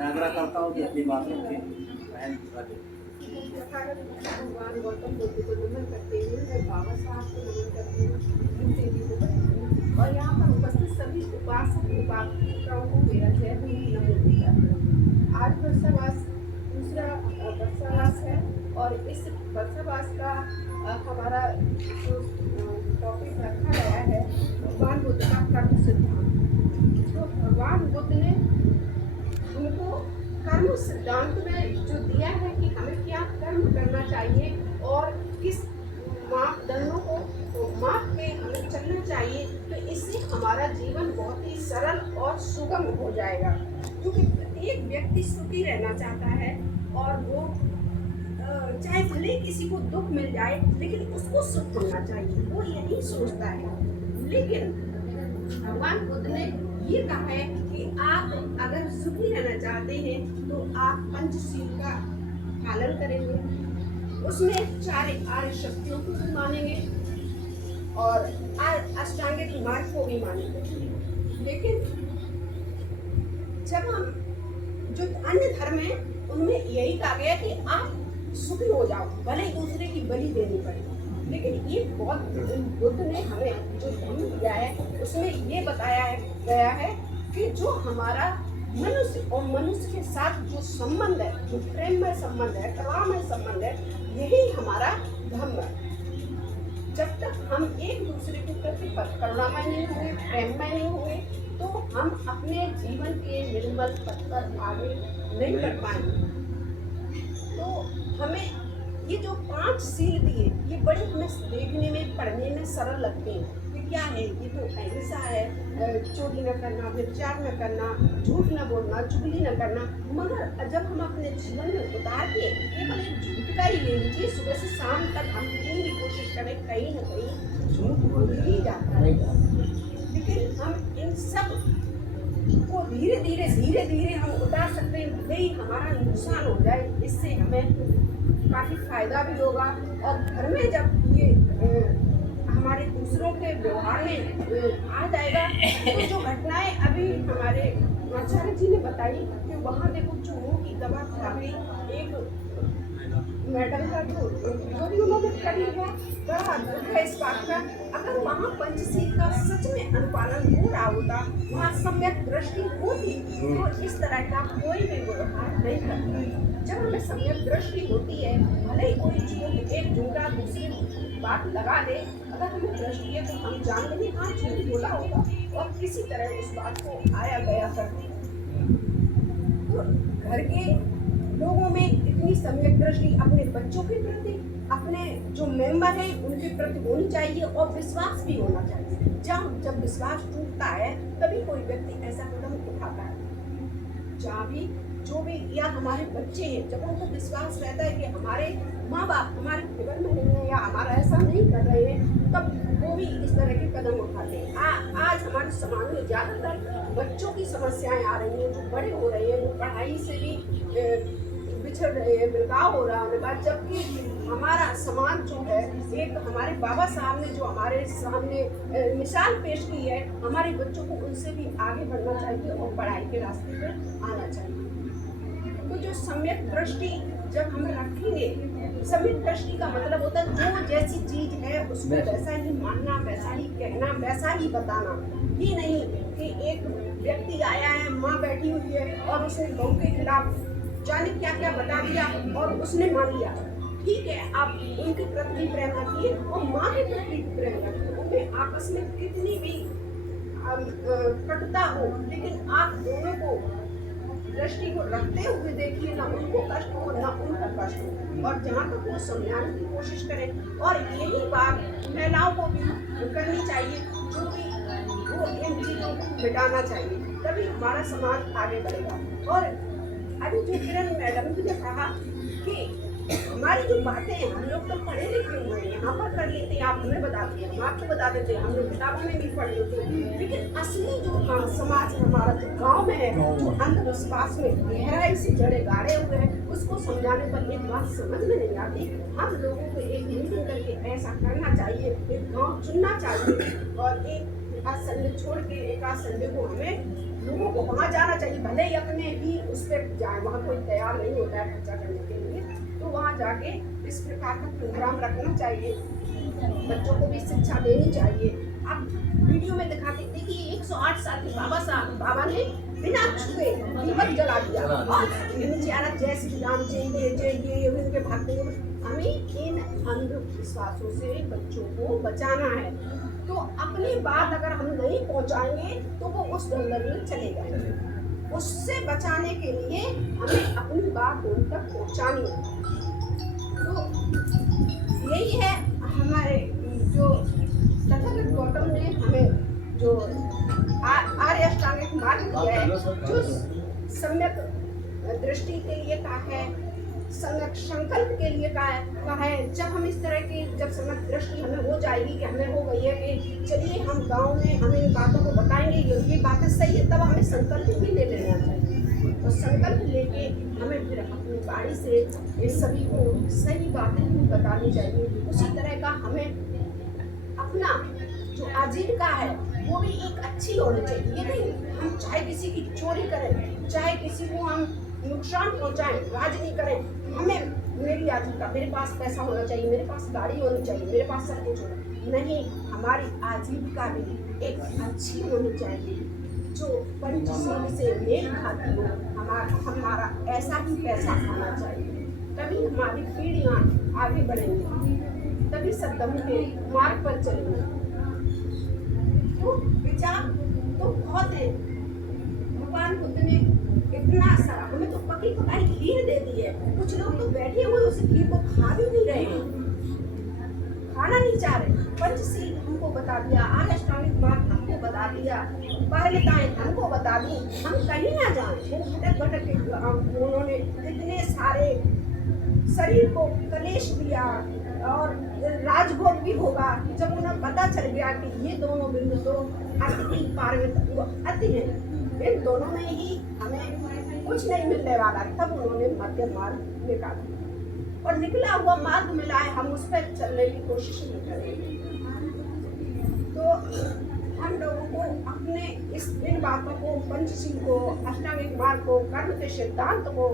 मैं आग्रह करता हूँ कि अपनी बात रखें। बहन राजू। तथागत भगवान गौतम बुद्ध को नमन करते हुए मैं बाबा साहब को नमन करती हूँ, गुरु देवी को करती हूँ और यहाँ पर उपस्थित सभी उपासक उपासिकाओं को मेरा जय भीम नमो बुद्धाय। आज वर्षावास दूसरा वर्षावास है और इस वर्षावास का हमारा जो टॉपिक रखा गया है भगवान बुद्ध का कर्म सिद्धांत। तो भगवान बुद्ध ने हमको कर्म सिद्धांत में जो दिया है कि हमें क्या कर्म करना चाहिए और किस मापदंडों को माप के हमें चलना चाहिए, तो इससे हमारा जीवन बहुत ही सरल और सुगम हो जाएगा। क्योंकि प्रत्येक व्यक्ति सुखी रहना चाहता है और वो चाहे भले किसी को दुख मिल जाए लेकिन उसको सुख मिलना चाहिए, वो यही सोचता है। लेकिन भगवान बुद्ध ने ये कहा है कि आप अगर सुखी रहना चाहते हैं तो आप पंचशील का पालन करेंगे, उसमें 4 आर्य शक्तियों को भी मानेंगे और अष्टांगिक मार्ग को भी मानेंगे। लेकिन जब हम जो अन्य धर्म है उनमें यही कहा गया कि आप सुखी हो जाओ, भले ही दूसरे की बलि देनी पड़े। लेकिन ये बहुत बुद्ध ने हमें जो धर्म दिया है उसमें ये बताया गया है कि जो हमारा मनुष्य और मनुष्य के साथ जो संबंध है, जो प्रेममय संबंध है, करुणामय संबंध है, यही हमारा धर्म है। जब तक हम एक दूसरे के प्रति करुणामय नहीं होंगे, प्रेममय नहीं होंगे, तो हम अपने जीवन के निर्मल पथ पर आगे नहीं बढ़ पाएंगे। तो हमें ये जो 5 सील दिए ये बड़े हमें देखने में पढ़ने में सरल लगते हैं कि क्या है, ये तो अहिंसा है, चोरी न करना, व्यभिचार न करना, झूठ न बोलना, चुगली न करना। मगर जब हम अपने जीवन में उतार के केवल एक झूठ का ही ले लीजिए, सुबह से शाम तक हम कितनी भी कोशिश करें कहीं न कहीं झूठ बोल ही जाता है। लेकिन हम इन सब को धीरे धीरे हम उतार सकते हैं, भले ही हमारा नुकसान हो जाए, इससे हमें काफ़ी फायदा भी होगा। और घर में जब ये हमारे दूसरों के व्यवहार में आ जाएगा तो जो घटनाएं अभी हमारे आचार्य जी ने बताई कि वहाँ देखो चूहों की दवा खा गई एक मैडम का जो भी उन्होंने करी है, बड़ा दुख है इस बात का। अगर वहाँ पंचशील का सच में अनुपालन हो रहा होता, वहाँ सम्यक दृष्टि होती, तो इस तरह का कोई भी व्यवहार नहीं करता। जब हमें सम्यक दृष्टि होती है, भले ही कोई झूठ एक झूठा दूसरी बात लगा दे, अगर हमें दृष्टि है तो हम जान लेंगे हाँ झूठ बोला होगा और किसी तरह उस बात को आया गया करते। तो घर के लोगों में इतनी सम्यक दृष्टि अपने बच्चों के प्रति, अपने जो मेंबर हैं उनके प्रति होनी चाहिए और विश्वास भी होना चाहिए। जब विश्वास टूटता है तभी कोई व्यक्ति ऐसा कदम उठाता है। जहाँ भी जो भी या हमारे बच्चे हैं, जब उनको विश्वास रहता है कि हमारे माँ बाप हमारे फिक्र में नहीं है या हमारा ऐसा नहीं कर रहे हैं, तब वो भी इस तरह के कदम उठाते हैं। आज हमारे समाज में ज़्यादातर बच्चों की समस्याएं आ रही हैं, जो बड़े हो रहे हैं, जो पढ़ाई से भी बिछड़ रहे हैं, बिल्गाव हो रहा है उनका। जबकि हमारा समाज जो है, एक हमारे बाबा साहब ने जो हमारे सामने मिसाल पेश की है, हमारे बच्चों को उनसे भी आगे बढ़ना चाहिए और पढ़ाई के रास्ते पर आना चाहिए। तो जो सम्यक दृष्टि जब हम रखेंगे, सम्यक दृष्टि का मतलब होता है जो जैसी चीज है उसको वैसा ही मानना, वैसा ही कहना, वैसा ही बताना। ये नहीं कि एक व्यक्ति आया है, माँ बैठी हुई है और उसने बहू के खिलाफ जाने क्या क्या बता दिया और उसने मान लिया। ठीक है, आप उनके प्रति प्रेम रखिए और माँ के प्रति प्रेम रखिए, उनमें आपस में कितनी भी कटुता हो, लेकिन आप दोनों को दृष्टि को रखते हुए देखिए, ना उनको कष्ट हो ना उनका कष्ट हो, और जहाँ तक वो समझाने की कोशिश करें। और यही बात महिलाओं को भी करनी चाहिए, जो भी वो इन चीज़ों को मिटाना चाहिए, तभी हमारा समाज आगे बढ़ेगा। और अभी जो किरण मैडम जी ने कहा कि हमारी जो बातें हैं, हम लोग तो पढ़े लिखे हुए हैं, यहाँ पर कर लेते हैं, आप हमें बताते हैं, हम आपको बता देते हैं, हम लोग किताबों में भी पढ़ लेते हैं। लेकिन असली जो समाज हमारा जो गाँव में है, जो अंधविश्वास में गहराई से जड़े गाड़े हुए हैं, उसको समझाने पर एक बात समझ में नहीं आती। हम लोगों को एक मीटिंग करके ऐसा करना चाहिए, एक गाँव चुनना चाहिए और एक संडे छोड़ के एक संडे को हमें लोगों को वहाँ जाना चाहिए, भले ही अपने ही उस पर जाए, वहाँ कोई तैयार नहीं होता है खर्चा करने के लिए, तो वहाँ जाके इस प्रकार का प्रोग्राम रखना चाहिए, बच्चों को भी शिक्षा देनी चाहिए। आप वीडियो में दिखाते देखिए 108 साल के बाबा ने बिना छुए दीपक जला दिया और नीचे जय श्री राम जय जय उनके भागते हुए। हमें इन अंधविश्वासों से बच्चों को बचाना है, तो अपनी बात अगर हम नहीं पहुंचाएंगे तो वो उस दलदल में चले जाएंगे। उससे बचाने के लिए हमें अपनी बात उन तक पहुंचानी है। तो यही है हमारे जो तथागत गौतम ने हमें जो आर्य अष्टांगिक मार्ग दिया है, जो सम्यक दृष्टि के लिए कहा है, सम्यक संकल्प के लिए कहा है। जब हम इस तरह की जब सम्यक दृष्टि हमें हो जाएगी कि हमें हो गई है कि चलिए हम गांव में हमें इन बातों को बताएंगे, ये बातें सही है, तब हमें संकल्प भी ले लेना चाहिए। तो संकल्प लेके हमें फिर अपनी बाड़ी से इस सभी को सही बातें भी बतानी चाहिए। उसी तरह का हमें अपना जो आजीविका है वो भी एक अच्छी होनी चाहिए। ये नहीं हम चाहे किसी की चोरी करें, चाहे किसी को हम नुकसान पहुंचाएं, राज नहीं करें। हमें मेरी आजीविका, मेरे पास पैसा होना चाहिए, मेरे पास गाड़ी होनी चाहिए, मेरे पास सब कुछ होना नहीं। हमारी आजीविका भी एक अच्छी होनी चाहिए जो पंचशील से मेल खाती हो। हमारा ऐसा ही पैसा आना चाहिए, तभी हमारी पीढ़ियाँ आगे बढ़ेंगी, तभी सद्गुरु के मार्ग पर चलेंगे। तो विचार तो बहुत है, भगवान बुद्ध ने इतना सारा हमें तो पकी पकाई खीर दे दी है। कुछ लोग तो बैठे हुए उस खीर को खा भी नहीं रहे हैं, खाना नहीं चाह रहे। पंचशील हमको बता दिया, अष्टांगिक मार्ग हमको बता दिया, बाह्यताएं हमको बता दी, हम कहीं ना जाएं। वो भटक भटक के उन्होंने इतने सारे शरीर को कलेश दिया और राजभोग भी होगा। जब उन्हें पता चल गया कि ये दोनों बिंदु तो अति पारगत अति है, इन दोनों में ही हमें कुछ नहीं मिलने वाला, तब उन्होंने मध्य मार्ग निकाला और निकला हुआ मार्ग मिला है, हम उस पर चलने की कोशिश नहीं करेंगे। तो हम लोगों को अपने इन बातों को, पंचशील को, अष्टांगिक मार्ग को, कर्म के सिद्धांत को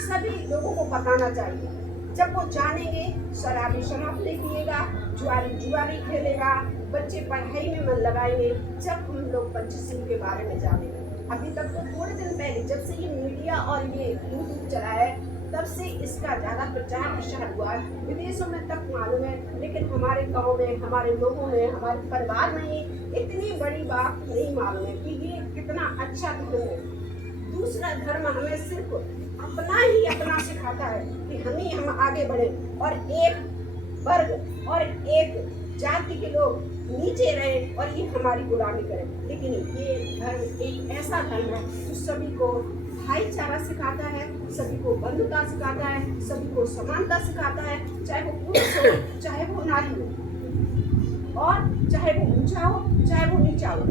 सभी लोगों को बताना चाहिए। जब वो जानेंगे, शराबी शराब नहीं पिएगा, जुआरी खेलेगा, बच्चे पढ़ाई में मन लगाएंगे। जब हम लोग पंचशील के बारे में जानेंगे, अभी तक तो थोड़े दिन पहले जब से ये मीडिया और ये यूट्यूब चला है, तब से इसका ज़्यादा प्रचार प्रसार हुआ है, विदेशों में तक मालूम है, लेकिन हमारे गांव में, हमारे लोगों में, हमारे परिवार में ही इतनी बड़ी बात नहीं मालूम है कि ये कितना अच्छा धर्म है। दूसरा धर्म हमें सिर्फ अपना सिखाता है कि हम आगे बढ़े और एक वर्ग और एक जाति के लोग नीचे रहें और ये हमारी गुलामी करें। लेकिन ये धर्म एक ऐसा धर्म है जो सभी को भाईचारा सिखाता है, सभी को बंधुता सिखाता है, सभी को समानता सिखाता है, चाहे वो पुरुष हो, चाहे वो नारी हो, और चाहे वो ऊंचा हो, चाहे वो नीचा हो,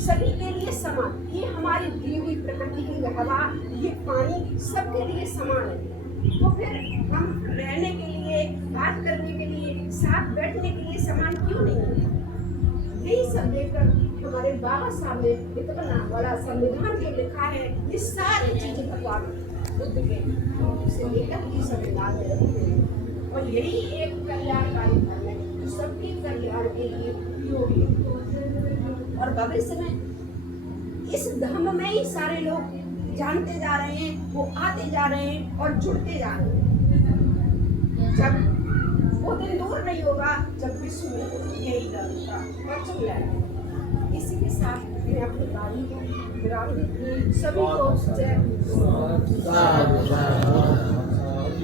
सभी के लिए समान। ये हमारी दी हुई प्रकृति की हवा, ये पानी सबके लिए समान है। तो फिर हम रहने के लिए, बात करने के लिए, साथ बैठने के लिए समान क्यों नहीं है? यही सब देखकर हमारे बाबा साहब ने इतना बड़ा संविधान जो लिखा है, ये सारी चीजें भगवान बुद्ध के से लेकर ही संविधान में रखते हैं। और यही एक कल्याणकारी धर्म है जो सबके कल्याण के लिए उपयोगी है। और भविष्य में इस धर्म में ही सारे लोग जानते जा रहे हैं, वो आते जा रहे हैं और जुड़ते जा रहे हैं। जब वो दिन दूर नहीं होगा जब विश्व में यही धर्म का परचम लहराएगा। इसी के साथ मैं अपनी वाणी को विराम देती हूँ। सभी को जय